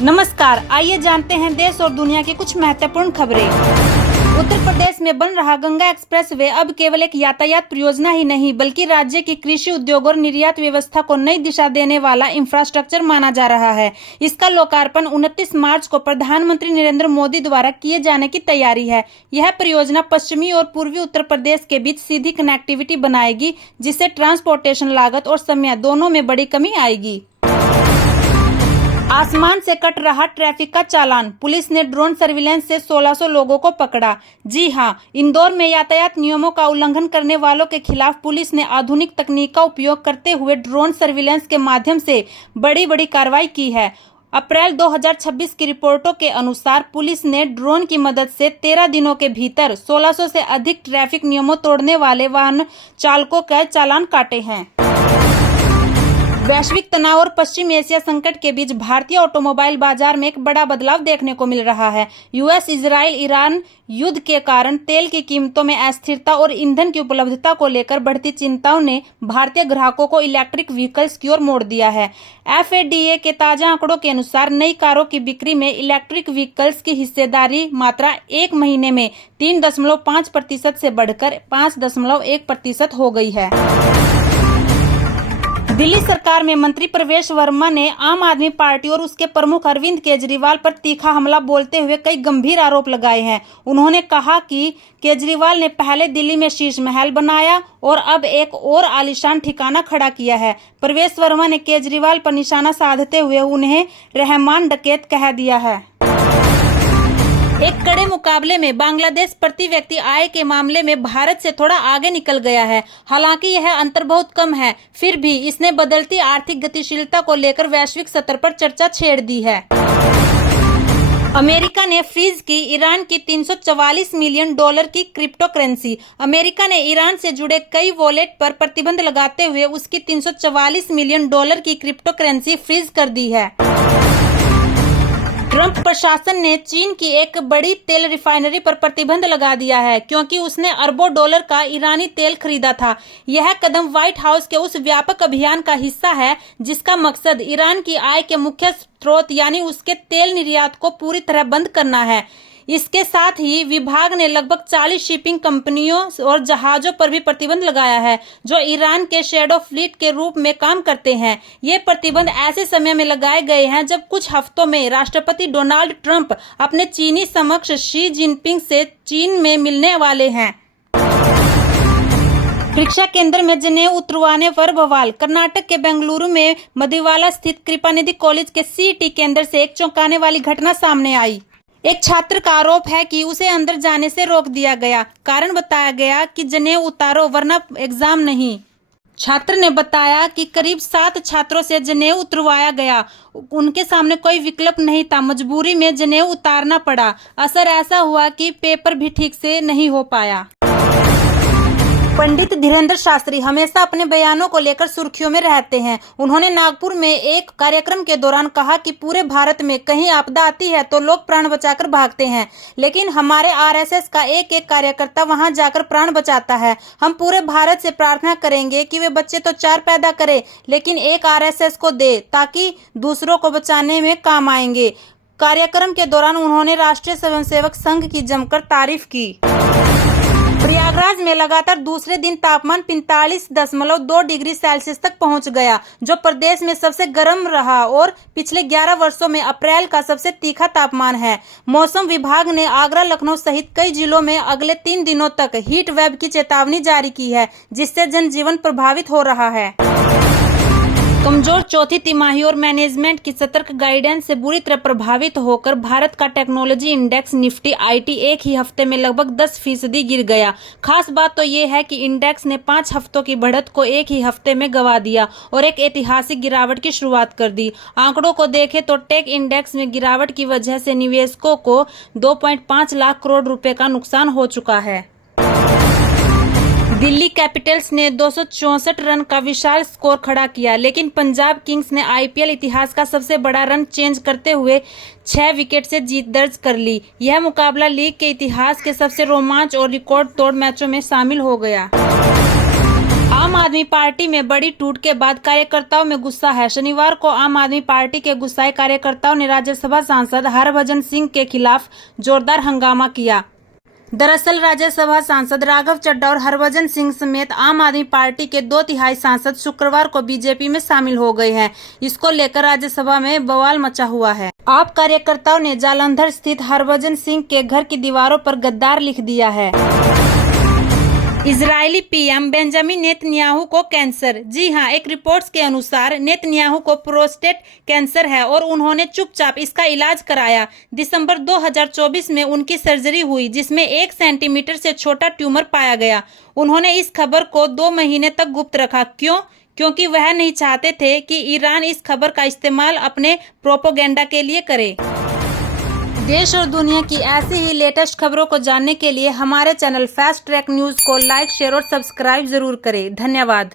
नमस्कार, आइए जानते हैं देश और दुनिया की कुछ महत्वपूर्ण खबरें। उत्तर प्रदेश में बन रहा गंगा एक्सप्रेसवे अब केवल एक यातायात परियोजना ही नहीं बल्कि राज्य की कृषि उद्योग और निर्यात व्यवस्था को नई दिशा देने वाला इंफ्रास्ट्रक्चर माना जा रहा है। इसका लोकार्पण 29 मार्च को प्रधानमंत्री नरेंद्र मोदी द्वारा किए जाने की तैयारी है। यह परियोजना पश्चिमी और पूर्वी उत्तर प्रदेश के बीच सीधी कनेक्टिविटी बनाएगी, जिससे ट्रांसपोर्टेशन लागत और समय दोनों में बड़ी कमी आएगी। आसमान से कट रहा ट्रैफिक का चालान, पुलिस ने ड्रोन सर्विलेंस से 1600 लोगों को पकड़ा। जी हां, इंदौर में यातायात नियमों का उल्लंघन करने वालों के खिलाफ पुलिस ने आधुनिक तकनीक का उपयोग करते हुए ड्रोन सर्विलेंस के माध्यम से बड़ी कार्रवाई की है। अप्रैल 2026 की रिपोर्टों के अनुसार पुलिस ने ड्रोन की मदद से 13 दिनों के भीतर 1600 से अधिक ट्रैफिक नियमों तोड़ने वाले वाहन चालकों का चालान काटे हैं। वैश्विक तनाव और पश्चिम एशिया संकट के बीच भारतीय ऑटोमोबाइल बाजार में एक बड़ा बदलाव देखने को मिल रहा है। यूएस इजराइल ईरान युद्ध के कारण तेल की कीमतों में अस्थिरता और ईंधन की उपलब्धता को लेकर बढ़ती चिंताओं ने भारतीय ग्राहकों को इलेक्ट्रिक व्हीकल्स की ओर मोड़ दिया है। FADA के ताजा आंकड़ों के अनुसार नई कारों की बिक्री में इलेक्ट्रिक व्हीकल्स की हिस्सेदारी मात्रा एक महीने में 3.5% से बढ़कर 5.1% हो गई है। दिल्ली सरकार में मंत्री प्रवेश वर्मा ने आम आदमी पार्टी और उसके प्रमुख अरविंद केजरीवाल पर तीखा हमला बोलते हुए कई गंभीर आरोप लगाए हैं। उन्होंने कहा कि केजरीवाल ने पहले दिल्ली में शीश महल बनाया और अब एक और आलीशान ठिकाना खड़ा किया है। प्रवेश वर्मा ने केजरीवाल पर निशाना साधते हुए उन्हें रहमान डकैत कह दिया है। एक कड़े मुकाबले में बांग्लादेश प्रति व्यक्ति आय के मामले में भारत से थोड़ा आगे निकल गया है। हालांकि यह अंतर बहुत कम है, फिर भी इसने बदलती आर्थिक गतिशीलता को लेकर वैश्विक स्तर पर चर्चा छेड़ दी है। अमेरिका ने फ्रीज की ईरान की $344 मिलियन की क्रिप्टो करेंसी। अमेरिका ने ईरान से जुड़े कई वॉलेट पर प्रतिबंध लगाते हुए उसकी $344 मिलियन की क्रिप्टो करेंसी फ्रीज कर दी है। ट्रंप प्रशासन ने चीन की एक बड़ी तेल रिफाइनरी पर प्रतिबंध लगा दिया है क्योंकि उसने अरबों डॉलर का ईरानी तेल खरीदा था। यह कदम व्हाइट हाउस के उस व्यापक अभियान का हिस्सा है जिसका मकसद ईरान की आय के मुख्य स्रोत यानी उसके तेल निर्यात को पूरी तरह बंद करना है। इसके साथ ही विभाग ने लगभग 40 शिपिंग कंपनियों और जहाजों पर भी प्रतिबंध लगाया है जो ईरान के शैडो फ्लीट के रूप में काम करते हैं। ये प्रतिबंध ऐसे समय में लगाए गए हैं जब कुछ हफ्तों में राष्ट्रपति डोनाल्ड ट्रंप अपने चीनी समकक्ष शी जिनपिंग से चीन में मिलने वाले हैं। परीक्षा केंद्र में जनेऊ उतरवाने पर बवाल। कर्नाटक के बेंगलुरु में मदिवाला स्थित कृपानिधि कॉलेज के CET केंद्र से एक चौंकाने वाली घटना सामने आई। एक छात्र का आरोप है कि उसे अंदर जाने से रोक दिया गया। कारण बताया गया कि जनेऊ उतारो वरना एग्जाम नहीं। छात्र ने बताया कि करीब 7 छात्रों से जनेऊ उतरवाया गया। उनके सामने कोई विकल्प नहीं था, मजबूरी में जनेऊ उतारना पड़ा। असर ऐसा हुआ कि पेपर भी ठीक से नहीं हो पाया। पंडित धीरेन्द्र शास्त्री हमेशा अपने बयानों को लेकर सुर्खियों में रहते हैं। उन्होंने नागपुर में एक कार्यक्रम के दौरान कहा कि पूरे भारत में कहीं आपदा आती है तो लोग प्राण बचाकर भागते हैं, लेकिन हमारे RSS का एक कार्यकर्ता वहां जाकर प्राण बचाता है। हम पूरे भारत से प्रार्थना करेंगे कि वे बच्चे तो 4 पैदा करें लेकिन एक RSS को दे ताकि दूसरों को बचाने में काम आएंगे। कार्यक्रम के दौरान उन्होंने राष्ट्रीय स्वयंसेवक संघ की जमकर तारीफ की। प्रयागराज में लगातार दूसरे दिन तापमान 45.2 डिग्री सेल्सियस तक पहुंच गया, जो प्रदेश में सबसे गर्म रहा और पिछले 11 वर्षों में अप्रैल का सबसे तीखा तापमान है। मौसम विभाग ने आगरा, लखनऊ सहित कई जिलों में अगले 3 दिनों तक हीट वेव की चेतावनी जारी की है, जिससे जनजीवन प्रभावित हो रहा है। कमजोर चौथी तिमाही और मैनेजमेंट की सतर्क गाइडेंस से बुरी तरह प्रभावित होकर भारत का टेक्नोलॉजी इंडेक्स निफ्टी IT एक ही हफ्ते में लगभग 10% गिर गया। खास बात तो ये है कि इंडेक्स ने 5 हफ्तों की बढ़त को एक ही हफ्ते में गंवा दिया और एक ऐतिहासिक गिरावट की शुरुआत कर दी। आंकड़ों को देखें तो टेक इंडेक्स में गिरावट की वजह से निवेशकों को 2.5 लाख करोड़ रुपए का नुकसान हो चुका है। दिल्ली कैपिटल्स ने 264 रन का विशाल स्कोर खड़ा किया, लेकिन पंजाब किंग्स ने IPL इतिहास का सबसे बड़ा रन चेंज करते हुए 6 विकेट से जीत दर्ज कर ली। यह मुकाबला लीग के इतिहास के सबसे रोमांच और रिकॉर्ड तोड़ मैचों में शामिल हो गया। आम आदमी पार्टी में बड़ी टूट के बाद कार्यकर्ताओं में गुस्सा है। शनिवार को आम आदमी पार्टी के गुस्साए कार्यकर्ताओं ने राज्यसभा सांसद हरभजन सिंह के खिलाफ जोरदार हंगामा किया। दरअसल राज्यसभा सांसद राघव चड्ढा और हरभजन सिंह समेत आम आदमी पार्टी के 2/3 सांसद शुक्रवार को बीजेपी में शामिल हो गए हैं। इसको लेकर राज्यसभा में बवाल मचा हुआ है। आप कार्यकर्ताओं ने जालंधर स्थित हरभजन सिंह के घर की दीवारों पर गद्दार लिख दिया है। इजरायली पीएम बेंजामिन नेतन्याहू को कैंसर। जी हां, एक रिपोर्ट्स के अनुसार नेतन्याहू को प्रोस्टेट कैंसर है और उन्होंने चुपचाप इसका इलाज कराया। दिसंबर 2024 में उनकी सर्जरी हुई जिसमें 1 सेंटीमीटर से छोटा ट्यूमर पाया गया। उन्होंने इस खबर को 2 महीने तक गुप्त रखा। क्यों? क्योंकि वह नहीं चाहते थे कि ईरान इस खबर का इस्तेमाल अपने प्रोपेगेंडा के लिए करे। देश और दुनिया की ऐसी ही लेटेस्ट खबरों को जानने के लिए हमारे चैनल फास्ट ट्रैक न्यूज को लाइक, शेयर और सब्सक्राइब जरूर करें। धन्यवाद।